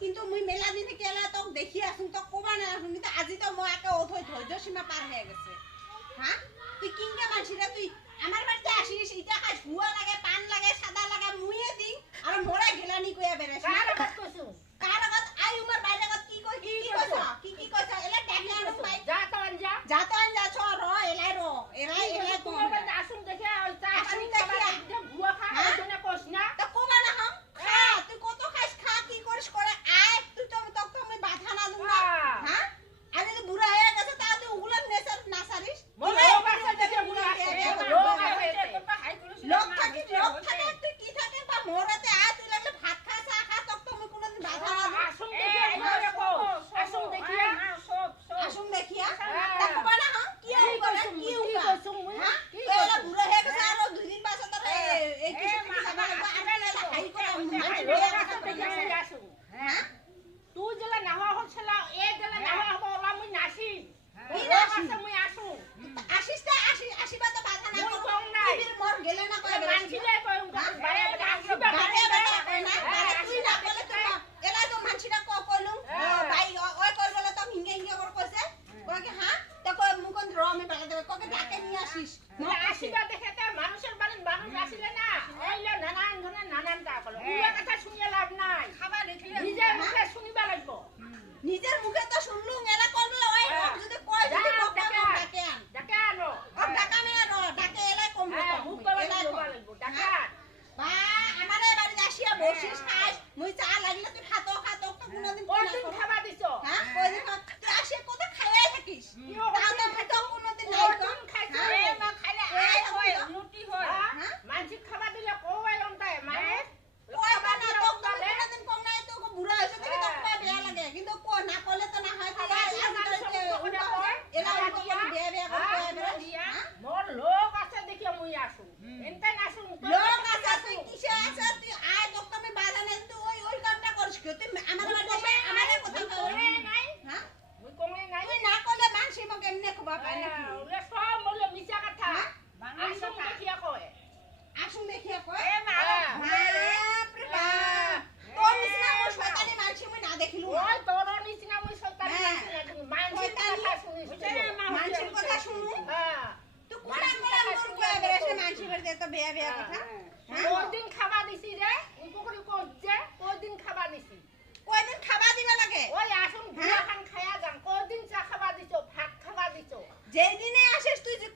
কিন্তু মুই মেলা দিন কেলা তোক দেখি আসুন তো কোবা না আসুন কিন্তু আজি তো মই একে ওথই ধৈর্য সীমা পার হয়ে গেছে হ্যাঁ তুই কিংগা মানছিরা তুই আমার বাড়িতে আসিস ইটা খাস ভুয়া লাগে পান লাগে সাদা লাগে মুইয়ে দিই আর মোরা গেলানি কইয়া বেরাস কার আগত কইছো কার আগত আই উমার বাইরে আগত কি কই কি কইছ কি কইছ এলা ডাকি আনু বাই যা তো আনজা ছ র এলাই র এলাই তোমার বাড়ি আসুন দেখে ওই চা পানি খাবার যে ভুয়া খা ওই জন্য কইছ না তা কোবা না হাম খা তুই কত খাস খা কি করিস করে আয় তুই তো তক তো আমি বাধা না দুম না হ্যাঁ আরে তুই বুড়া হয়ে গেছে তা তুই উগুলা নেছার না সারিস মনে লোক আছে দেখে বুড়া আছে লোক আছে তোমরা হাই করিস লোক থাকে তুই কি থাকে বা মোরাতে আয় তুই লাগলে ভাত খা চা খা তক তো আমি কোনদিন বাধা না দুম আসুন দেখে এবারে কো আসুন দেখিয়া আসুন দেখিয়া তা কোবা না হাম কি করে কি কইছো মুই হ্যাঁ তুই ওলা বুড়া হয়ে গেছে আর দুই দিন বাসা তোর এই কি খাবার আরে হাই করে লোক আছে দেখে আসুন হ্যাঁ তুই জেলা নাহা হছলা এ জেলা নাহা হবো ওলা মুই নাসি কি লোক নাসি? আছে মুই আসুন আসিস তা আসিবা তো বাধা না মুই কম নাই তুই মোর গেলে না কয় বেলা মানছিলে কইম বাইরে আসিবা গাড়ি বেটা কয় না গাড়ি তুই না বলে তো এলা তো মানছিরা কইলু ভাই ওই কই বলে তো হিঙ্গে হিঙ্গে করে কইছে কয় কি হ্যাঁ তো কই মুকন র আমি বেলা দেব ককে ডাকে নিয়ে আসিস আসিবা দেখেতে মানুষের বাড়ির মানুষ আসিলে না ওইলে নানান ধরনের নানান তা কলো উয়া কথা শুনিয়ে লাভ নাই খাবার দেখিলে নিজে মুখে শুনিবা লাগবো নিজের মুখে তো শুনলু এলা কই বলে ওই যদি কয় যদি ককে ডাকে আন ডাকে আনো আর ডাকা মেলা র ডাকে এলা কম মুখ করে লাগবো ডাকা বা আমারে বাড়ি আসিয়া বসিস খাস মুই চা লাগলে তুই খাতো তো কোনদিন কোনদিন খাবা দিছো হ্যাঁ কইদিন তুই আসিয়া কত খাইয়াই থাকিস তাও তো খাতো কোনদিন নাই তো কোনদিন খাইছো হ্যাঁ? এ মা খাইলে আই হয় লুটি হয় হ্যাঁ? মানসি খাবা দিলে কই লমতায় মানে কই বা না তো কোনদিন কম নাই তো বুড়া হইছে দেখি তো কই বেয়া লাগে কিন্তু কো না কইলে তো না হয় তুই এলা বিয়া করে বেরা মোর লোক আছে দেখিয়া মুই আসু এনতে নাসু লোক আছে তুই কিসে আছে তুই আয় তো তুমি বাধা নেন তুই ওই কামটা করিস কি তুই আমার বাড়ি আমারে কথা কই নাই হ্যাঁ মুই কমে নাই তুই না কইলে মানসি মকে এমনে খবা পায় না ওলে সব বলে মিছা কথা আসুন দেখিয়া কয় আসুন দেখিয়া কই এ মা বাপরে বাপ তোর নিচিনা মোর শয়তানি মানসি মুই না দেখিলু ওই তোর নিচিনা মুই শয়তান মানসি কথা শুনিস মানসির কথা শুনু হ্যাঁ তুই কোনা কোনা মোর কই বেরেছে মানসি বাড়িতে তো বেয়া কথা কোনদিন খাবা দিছি রে ওই পুকুরি কোজে কোনদিন খাবা দিছি কয়দিন খাবা দিবা লাগে ওই আসুন ভুয়া খান খায়া যান কোনদিন চা খাবা দিছো ভাত খাবা দিছো যেই দিনে আসিস তুই যে